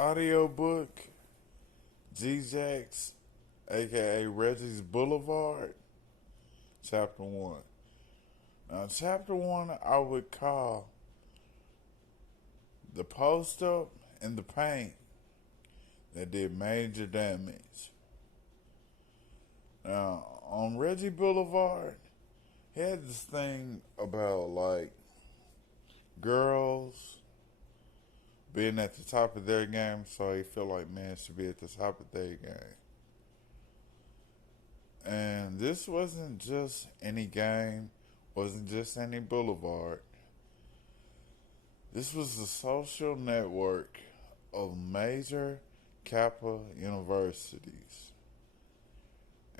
audiobook, GJax, aka Reggie's Boulevard, Chapter 1. Now, Chapter 1 I would call the post up and the paint that did major damage. Now, on Reggie Boulevard, he had this thing about like girls being at the top of their game, so he felt like men should be at the top of their game. And this wasn't just any game, wasn't just any boulevard. This was the social network of major Kappa universities.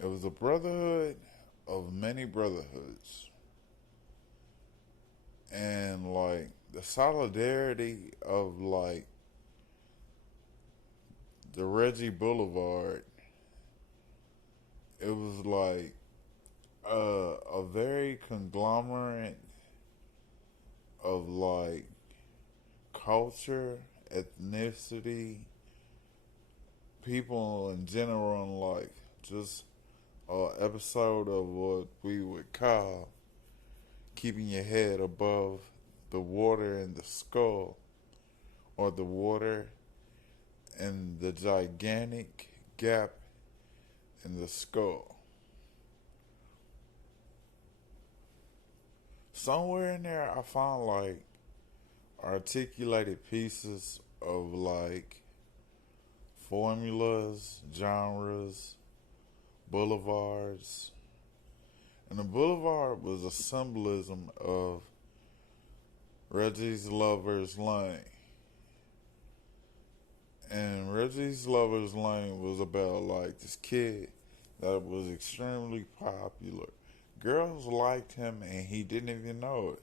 It was a brotherhood of many brotherhoods. And like the solidarity of like the Reggie Boulevard, it was like a very conglomerate of like culture, ethnicity, people in general, and like just an episode of what we would call keeping your head above the water in the skull, or the water and the gigantic gap in the skull. Somewhere in there, I found like articulated pieces of like formulas, genres, boulevards. And the boulevard was a symbolism of Reggie's Lover's Lane. And Reggie's Lover's Lane was about like this kid that was extremely popular. Girls liked him and he didn't even know it.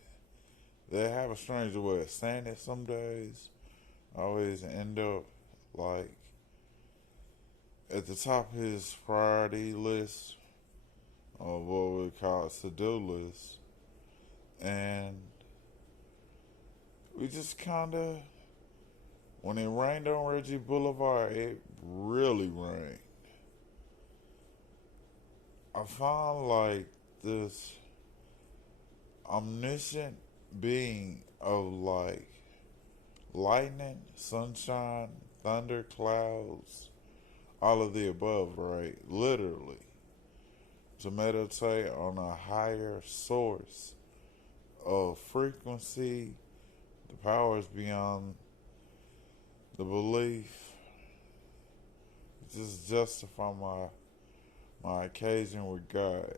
They have a strange way of saying it some days. I always end up like at the top of his priority list, or what we call a to-do list. And we just kind of, when it rained on Reggie Boulevard, it really rained. I found like this omniscient being of like lightning, sunshine, thunder, clouds, all of the above, right? Literally. To meditate on a higher source of frequency, the powers beyond the belief. Just justify my occasion with God.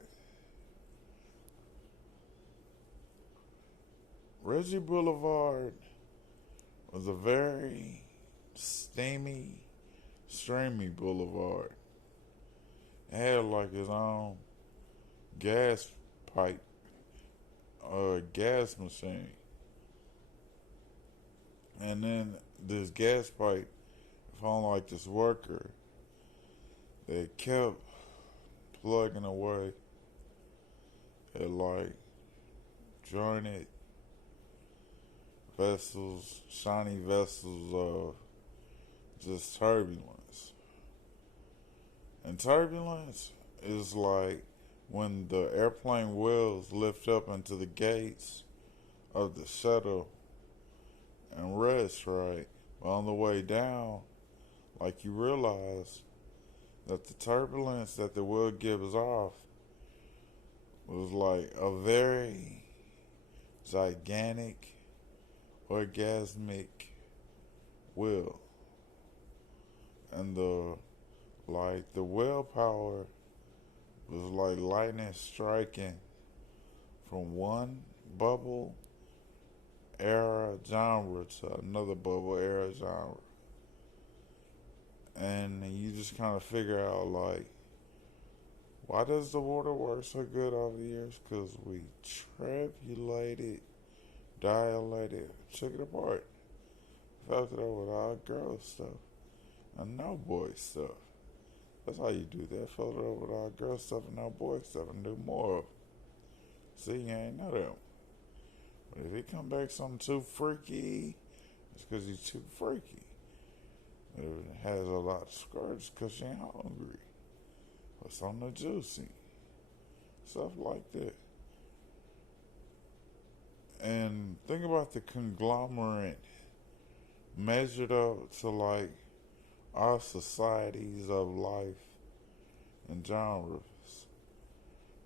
Reggie Boulevard was a very steamy, streamy boulevard. It had like his own gas pipe or gas machine. And then this gas pipe found like this worker that kept plugging away at like jointed vessels, shiny vessels of just turbulence. And turbulence is like when the airplane wheels lift up into the gates of the shuttle and rest, right? But on the way down, like you realize that the turbulence that the wheel gives off was like a very gigantic, orgasmic wheel. And the willpower was like lightning striking from one bubble era genre to another bubble era genre. And you just kind of figure out like, why does the water work so good over the years? Because we tribulated, dilated, took it apart, felt it over with all girl stuff and no boy stuff. That's how you do that. Felt it over with all girl stuff and no boy stuff and do more of it. See, you ain't know that. But if it come back something too freaky, it's because he's too freaky. has a lot of scratches because she ain't hungry. Or something juicy. Stuff like that. And think about the conglomerate measured up to like our societies of life and genres.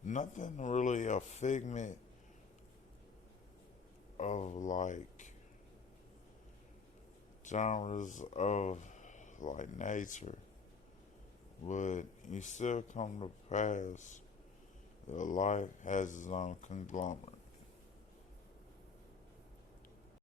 Nothing really a figment of like genres of like nature, but you still come to pass that life has its own conglomerate.